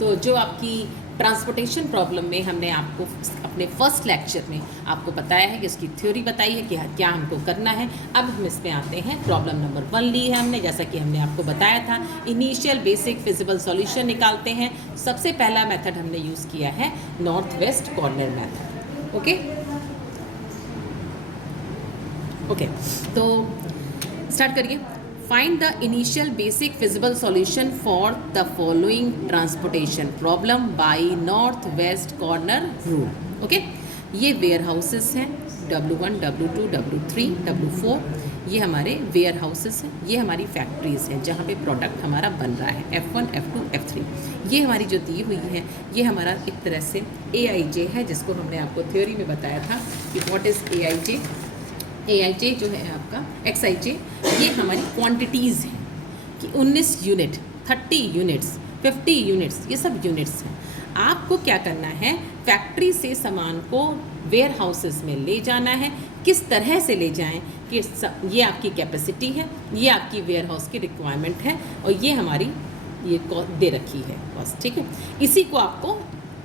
तो जो आपकी ट्रांसपोर्टेशन प्रॉब्लम में हमने आपको अपने फर्स्ट लेक्चर में आपको बताया है कि उसकी थ्योरी बताई है कि क्या हमको करना है। अब हम इसमें आते हैं, प्रॉब्लम नंबर 1 ली है हमने, जैसा कि हमने आपको बताया था इनिशियल बेसिक फिजिबल सॉल्यूशन निकालते हैं। सबसे पहला मेथड हमने यूज़ किया है north west corner method. Okay, तो स्टार्ट करिए। Find the initial basic feasible solution for the following transportation problem by north-west corner rule. Okay? ये वेयर हाउसेस हैं W1, W2, W3, W4, ये हमारे वेयर हाउसेस हैं, ये हमारी फैक्ट्रीज़ हैं जहाँ पे प्रोडक्ट हमारा बन रहा है F1, F2, F3। ये हमारी जो दी हुई है ये हमारा एक तरह से AIJ है, जिसको हमने आपको थ्योरी में बताया था कि व्हाट इज़ AIJ। AIJ जो है आपका XIJ, ये हमारी क्वांटिटीज़ हैं कि 19 यूनिट, 30 यूनिट्स, 50 यूनिट्स, ये सब यूनिट्स हैं। आपको क्या करना है, फैक्ट्री से सामान को वेयर हाउसेस में ले जाना है। किस तरह से ले जाएं कि ये आपकी कैपेसिटी है, ये आपकी वेयर हाउस की रिक्वायरमेंट है और ये हमारी ये दे रखी है बस। ठीक है, इसी को आपको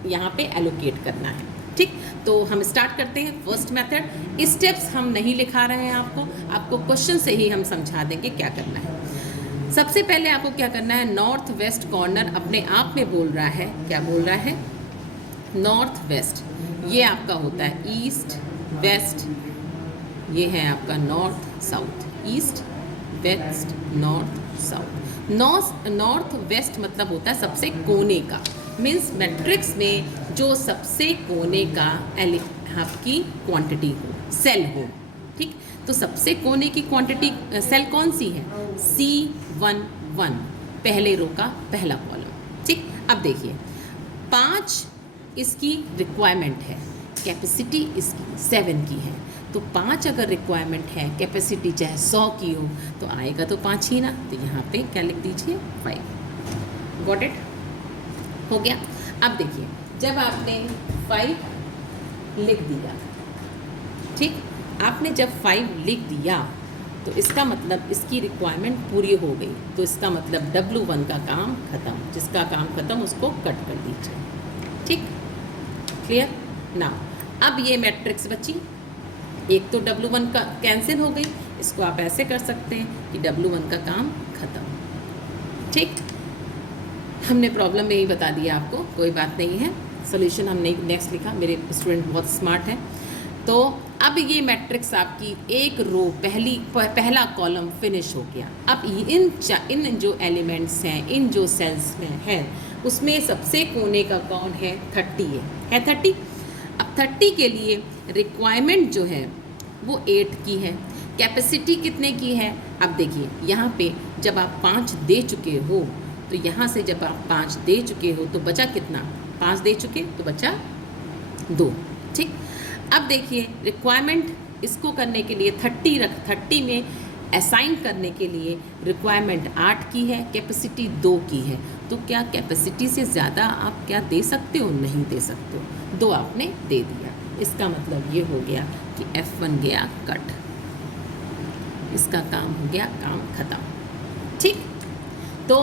यहाँ पे एलोकेट करना है। ठीक, तो हम स्टार्ट करते हैं फर्स्ट मेथड। स्टेप्स हम नहीं लिखा रहे हैं आपको क्वेश्चन से ही हम समझा देंगे क्या करना है। सबसे पहले आपको क्या करना है, नॉर्थ वेस्ट कॉर्नर अपने आप में बोल रहा है, क्या बोल रहा है, नॉर्थ वेस्ट। ये आपका होता है ईस्ट वेस्ट, ये है आपका north south, east west north south. North west मतलब होता है सबसे कोने का, मीन्स मैट्रिक्स में जो सबसे कोने का आपकी क्वांटिटी हो, सेल हो। ठीक, तो सबसे कोने की क्वांटिटी सेल कौन सी है, C11, पहले रो का पहला कॉलम। ठीक, अब देखिए 5 इसकी रिक्वायरमेंट है, कैपेसिटी इसकी 7 की है। तो 5 अगर रिक्वायरमेंट है, कैपेसिटी चाहे 100 की हो तो आएगा तो 5 ही ना, तो यहाँ पे क्या लिख दीजिए 5। गॉट इट, हो गया। अब देखिए जब आपने 5 लिख दिया, ठीक, आपने जब 5 लिख दिया तो इसका मतलब इसकी रिक्वायरमेंट पूरी हो गई, तो इसका मतलब W1 का काम ख़त्म, जिसका काम ख़त्म उसको कट कर दीजिए। ठीक, क्लियर ना। अब ये मैट्रिक्स बची, एक तो W1 का कैंसिल हो गई, इसको आप ऐसे कर सकते हैं कि W1 का काम ख़त्म। ठीक, हमने प्रॉब्लम में ही बता दिया आपको, कोई बात नहीं है। सॉल्यूशन हमने नेक्स्ट लिखा, मेरे स्टूडेंट बहुत स्मार्ट हैं। तो अब ये मैट्रिक्स आपकी एक रो पहला कॉलम फिनिश हो गया। अब इन जो एलिमेंट्स हैं, इन जो सेल्स में हैं, उसमें सबसे कोने का कौन है, 30 है 30। अब 30 के लिए रिक्वायरमेंट जो है वो 8 की है, कैपेसिटी कितने की है। अब देखिए यहाँ पे जब आप 5 दे चुके हो, तो यहाँ से जब आप 5 दे चुके हो तो बचा कितना, 5 दे चुके तो बचा 2। ठीक, अब देखिए रिक्वायरमेंट इसको करने के लिए 30 में असाइन करने के लिए रिक्वायरमेंट 8 की है, कैपेसिटी 2 की है। तो क्या कैपेसिटी से ज़्यादा आप क्या दे सकते हो, नहीं दे सकते हो, 2 आपने दे दिया। इसका मतलब ये हो गया कि F1 गया कट, इसका काम हो गया, काम ख़त्म। ठीक, तो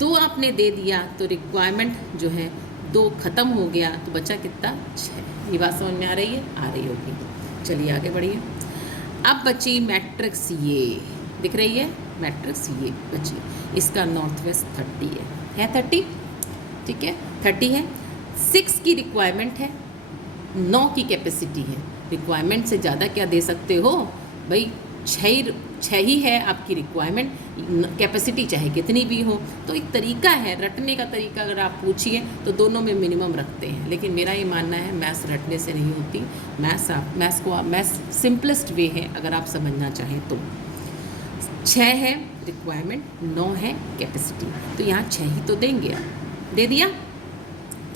2 आपने दे दिया तो रिक्वायरमेंट जो है 2 ख़त्म हो गया, तो बचा कितना, 6। ये बात समझ में आ रही है, आ रही होगी। चलिए आगे बढ़िए। अब बची मैट्रिक्स, ये दिख रही है मैट्रिक्स, ये बची, इसका नॉर्थ वेस्ट 30 है 30। ठीक है, 30 है, 6 की रिक्वायरमेंट है, 9 की कैपेसिटी है। रिक्वायरमेंट से ज़्यादा क्या दे सकते हो भाई, 6 ही है आपकी रिक्वायरमेंट, कैपेसिटी चाहे कितनी भी हो। तो एक तरीका है रटने का तरीका, अगर आप पूछिए तो दोनों में मिनिमम रखते हैं, लेकिन मेरा ये मानना है मैथ्स रटने से नहीं होती। मैथ्स सिंपलेस्ट वे है अगर आप समझना चाहें तो। 6 है रिक्वायरमेंट, 9 है कैपेसिटी, तो यहाँ 6 ही तो देंगे आप, दे दिया।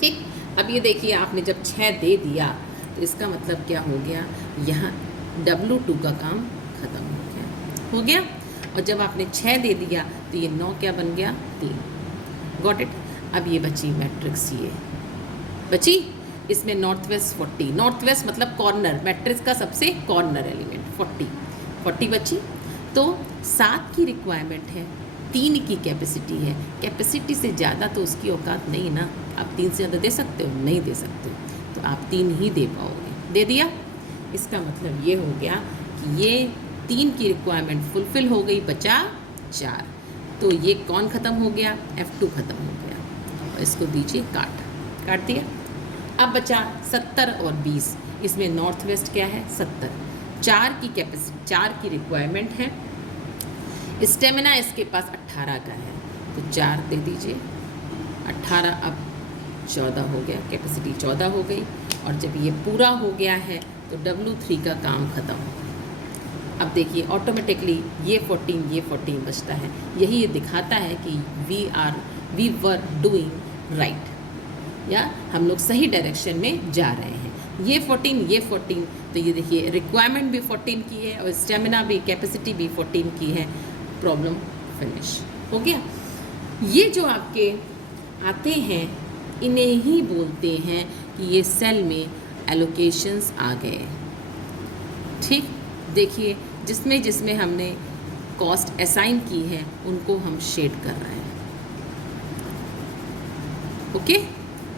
ठीक, अब ये देखिए आपने जब 6 दे दिया तो इसका मतलब क्या हो गया, यहाँ W2 का काम ख़त्म हो गया। और जब आपने 6 दे दिया तो ये 9 क्या बन गया, 3। Got it. अब ये बची मैट्रिक्स, ये बची, इसमें नॉर्थ वेस्ट 40, नॉर्थ वेस्ट मतलब कॉर्नर, मैट्रिक्स का सबसे कॉर्नर एलिमेंट 40 बची। तो 7 की रिक्वायरमेंट है, 3 की कैपेसिटी है, कैपेसिटी से ज़्यादा तो उसकी औकात नहीं ना, आप 3 से ज़्यादा दे सकते हो? नहीं दे सकते हो, तो आप 3 ही दे पाओगे। दे दिया, इसका मतलब ये हो गया कि ये 3 की रिक्वायरमेंट फुलफ़िल हो गई, बचा 4। तो ये कौन ख़त्म हो गया? F2 ख़त्म हो गया, और इसको दीजिए काट दिया। अब बचा 70 और 20, इसमें नॉर्थ वेस्ट क्या है? 70। 4 की कैपेसिटी, 4 की रिक्वायरमेंट है, स्टेमिना इसके पास 18 का है, तो 4 दे दीजिए। 18 अब 14 हो गया, कैपेसिटी 14 हो गई, और जब ये पूरा हो गया है तो W3 का काम ख़त्म हो गया। अब देखिए ऑटोमेटिकली ये 14 बचता है, यही ये दिखाता है कि वी वर डूइंग राइट, या हम लोग सही डायरेक्शन में जा रहे हैं। ये 14, तो ये देखिए रिक्वायरमेंट भी 14 की है और स्टेमिना भी, कैपेसिटी भी 14 की है। प्रॉब्लम फिनिश हो गया। ये जो आपके आते हैं इन्हें ही बोलते हैं कि ये सेल में एलोकेशंस आ गए। ठीक, देखिए जिसमें जिसमें हमने कॉस्ट असाइन की है उनको हम शेड कर रहे हैं। ओके,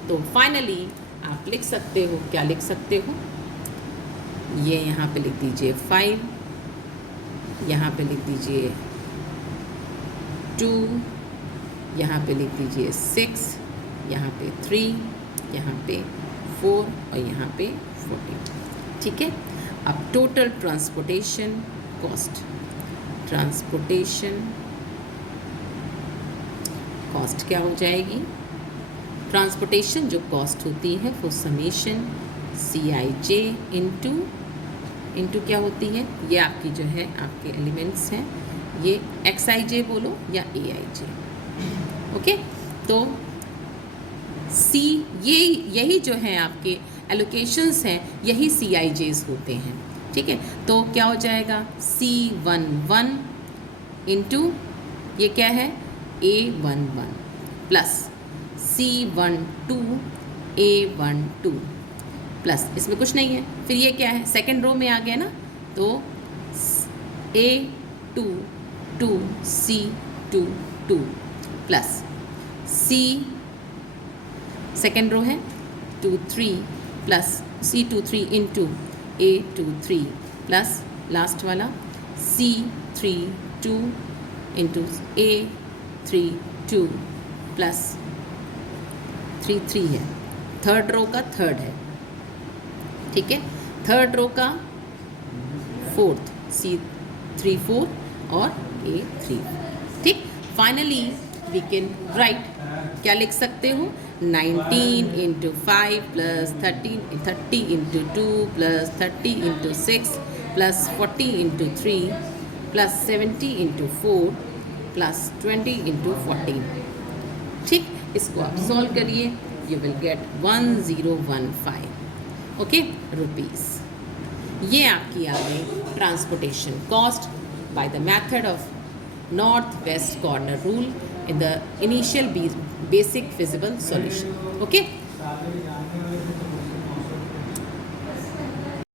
तो फाइनली आप लिख सकते हो, क्या लिख सकते हो? ये यहाँ पे लिख दीजिए 5, यहाँ पे लिख दीजिए 2, यहाँ पे लिख दीजिए 6, यहाँ पे 3, यहाँ पे 4 और यहाँ पे 14। ठीक है, अब टोटल ट्रांसपोर्टेशन कॉस्ट क्या हो जाएगी? ट्रांसपोर्टेशन जो कॉस्ट होती है वो समेशन CIJ इंटू क्या होती है? ये आपकी जो है आपके एलिमेंट्स हैं, ये XIJ बोलो या AIJ। ओके, तो यही जो है आपके एलोकेशंस हैं, यही CIJs होते हैं। ठीक है, तो क्या हो जाएगा? C11 इंटू ये क्या है? A11 plus C12 A12 plus, इसमें कुछ नहीं है, फिर ये क्या है? सेकेंड रो में आ गया ना, तो A22 C22 plus C second row है 23 plus C23 into A23 plus last वाला C32 इंटू A32 प्लस 33 है, थर्ड रो का थर्ड है। ठीक है, थर्ड रो का फोर्थ C34 और A3। ठीक, फाइनली वी कैन राइट, क्या लिख सकते हो? 19 into 5 plus 30 into 2 plus 30 into 6 plus 40 into 3 plus 70 into 4 plus 20 into 14। ठीक, इसको आप सॉल्व करिए, you will get 1015 okay rupees. ये आपकी आ गई transportation cost by the method of north west corner rule in the initial basic feasible solution. Okay.